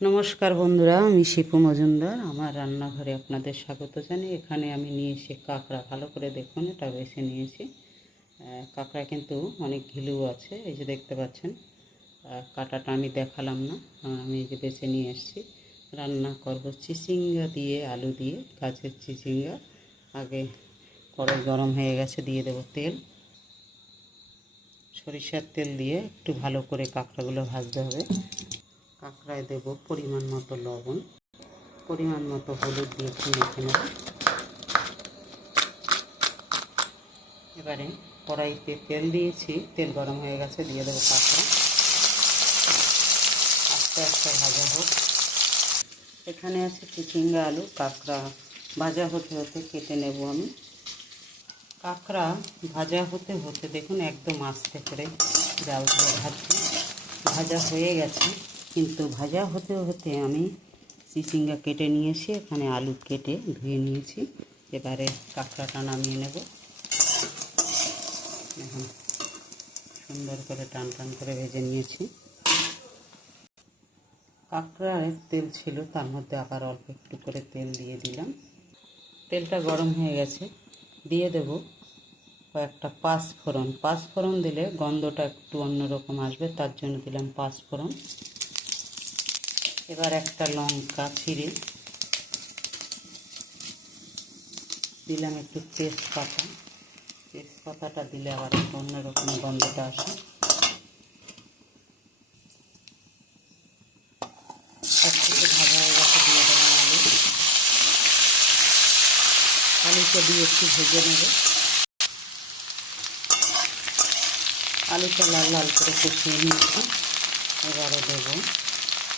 নমস্কার বন্ধুরা, আমি শিপু মজুমদার। আমার রান্নাঘরে আপনাদের স্বাগত জানাই। এখানে আমি নিয়েছি কাঁকড়া। ভালো করে দেখুন, এটা বেছে নিয়েছি। কাঁকড়া কিন্তু অনেক ঘিলু আছে, এই যে দেখতে পাচ্ছেন। কাঁটাটা আমি দেখালাম না, আমি এই যে বেছে নিয়ে এসেছি। রান্না করব চিচিঙ্গা দিয়ে, আলু দিয়ে, গাছের চিচিঙ্গা। আগে কড়াই গরম হয়ে গেছে, দিয়ে দেবো তেল। সরিষার তেল দিয়ে একটু ভালো করে কাঁকড়াগুলো ভাজতে হবে। কাঁকড়ায় দেবো পরিমাণ মতো লবণ, পরিমাণ মতো হলুদ দিয়ে একটু মেখে নেব। এবারে কড়াইতে তেল দিয়েছি, তেল গরম হয়ে গেছে, দিয়ে দেবো কাঁকড়া। আস্তে আস্তে ভাজা হোক। এখানে আছে চিচিঙ্গা, আলু, কাঁকড়া ভাজা হতে হতে কেটে নেব আমি। কাঁকড়া ভাজা হতে হতে দেখুন একদম আস্তে করে জাল দিয়ে ভাজছি। ভাজা হয়ে গেছে, কিন্তু ভাজা হতে হতে আমি চিচিঙ্গা কেটে নিয়েছি, এখানে আলু কেটে ধুয়ে নিয়েছি। এবারে কাঁকড়াটা নামিয়ে নেব। এখন সুন্দর করে টান টান করে ভেজে নিয়েছি। কাঁকড়ায় তেল ছিল, তার মধ্যে আবার অল্প একটু করে তেল দিয়ে দিলাম। তেলটা গরম হয়ে গেছে, দিয়ে দেব কয়েকটা পাঁচফোড়ন। পাঁচফোড়ন দিলে গন্ধটা একটু অন্যরকম আসবে, তার জন্য দিলাম পাঁচফোড়ন। এবার একটা লঙ্কা ছিঁড়ে দিলাম, একটু তেজপাতা। তেজপাতাটা দিলে আবার একটু অন্যরকম গন্ধটা আসে। একটু ভাজা হয়ে গেছে, দিয়ে দিলাম আলু। আলুটা দিয়ে একটু ভেজে নেব। আলুটা লাল লাল করে কষিয়ে নিয়েছি। এবারে দেব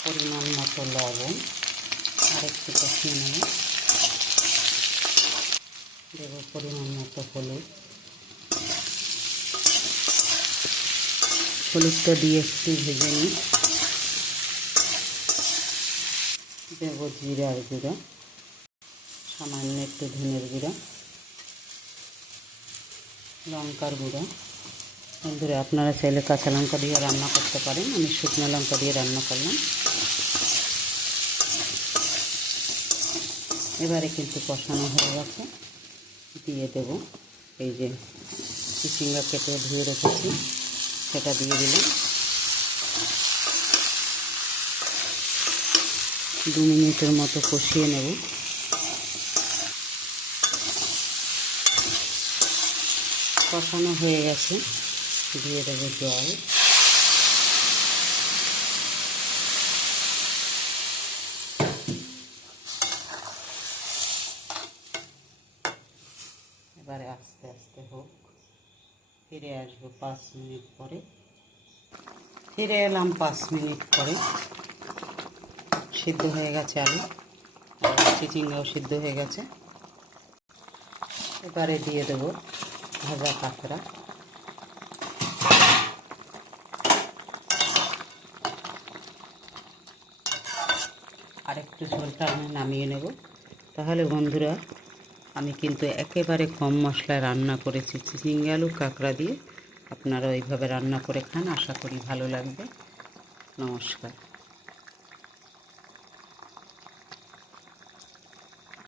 পরিমাণ মতো লবণ, আর একটু কষিয়ে নেব। দেব পরিমাণ মতো হলুদ। হলুদটা দিয়ে একটু ভেজে নিই। দেব জিরার গুঁড়া, সামান্য একটু ধনের গুঁড়া, লঙ্কার গুঁড়া। বন্ধুরা, আপনারা চাইলে কাঁচা লঙ্কা দিয়ে রান্না করতে পারেন, আমি শুকনো লঙ্কা দিয়ে রান্না করলাম। এবারে কিন্তু কষানো হয়ে গেছে, দিয়ে দেব এই যে চিচিঙ্গা কেটে ধুয়ে রেখেছি, সেটা দিয়ে দিলাম। 2 মিনিটের মতো কষিয়ে নেব। কষানো হয়ে গেছে, দিয়ে দেব জল। এবারে আস্তে আস্তে হোক, ফিরে আসবো 5 মিনিট পরে। ফিরে এলাম 5 মিনিট পরে। সিদ্ধ হয়ে গেছে আলু, চিচিঙ্গাও সিদ্ধ হয়ে গেছে। এবারে দিয়ে দেব ভাজা কাঁকড়া। আর একটু ঝোলটা আমি নামিয়ে নেব। তাহলে বন্ধুরা, আমি কিন্তু একেবারে কম মশলায় রান্না করেছি চিচিঙ্গা, আলু, কাঁকড়া দিয়ে। আপনারা ওইভাবে রান্না করে খান, আশা করি ভালো লাগবে। নমস্কার।